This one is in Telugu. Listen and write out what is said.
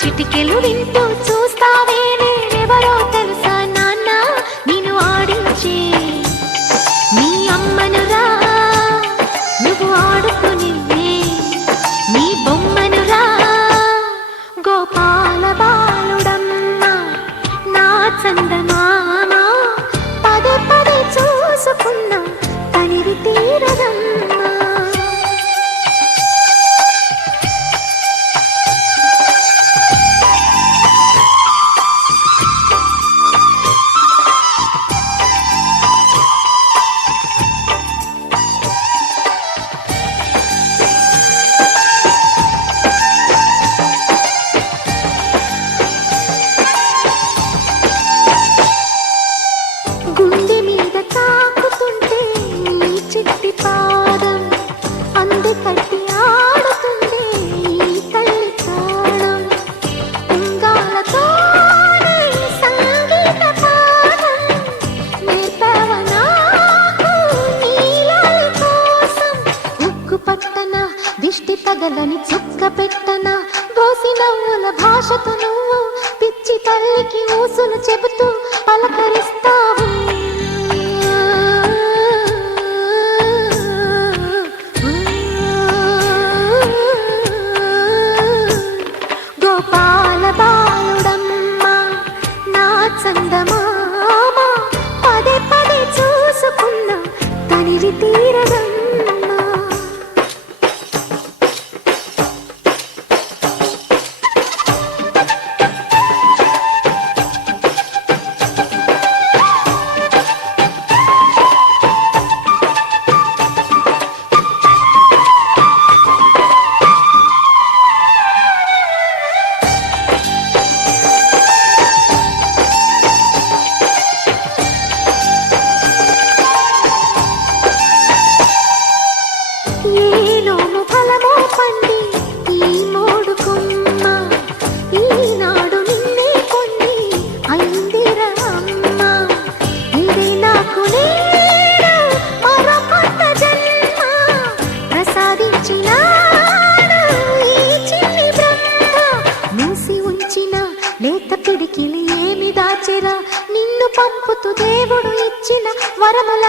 చిటికెలు వింటూ చూస్తావే నేనెవరో తెలుసా నాన్న నిన్ను ఆడించే నీ అమ్మనురా నువ్వు ఆడుకుని నీ బొమ్మనురా గోపాల బాలుడమ్మ నా చందమామ పదే పదే చూసుకున్నా తనివి తీరదమ్మా గుండె మీద తాకుతుంటే నీ చిట్టి పాదం అంది కట్టి ఆడుతుండే ఈ తల్లి ప్రాణం ఉంగాలతోనే సంగీత పాఠం నేర్పావ నాకు నీలాలి కోసం ఉక్కు పట్టన దిష్టి తగలని చుక్క పెట్టన దోసి నవ్వుల భాషతో నువ్వు పిచ్చి తల్లికి ఊసులు చెబుతూ పలకరిస్తావు గోపాల బాలుడమ్మ నా చందమామ పదే పదే చూసుకున్నా తనివి తీరదమ్మా ఏలోము ఫలమో పండి ఈ మోడు కొమ్మ ఈనాడు నిన్నే కొన్ని అయిందిరా అమ్మ ఇదే నాకు నేను మరో కొత్త జన్మ ప్రసాదించినాడు ఈ చిన్ని బ్రహ్మ మూసి ఉంచిన లేత పిడికిలి ఏమి దాచెరా నిన్ను పంపుతూ దేవుడు ఇచ్చిన వరముల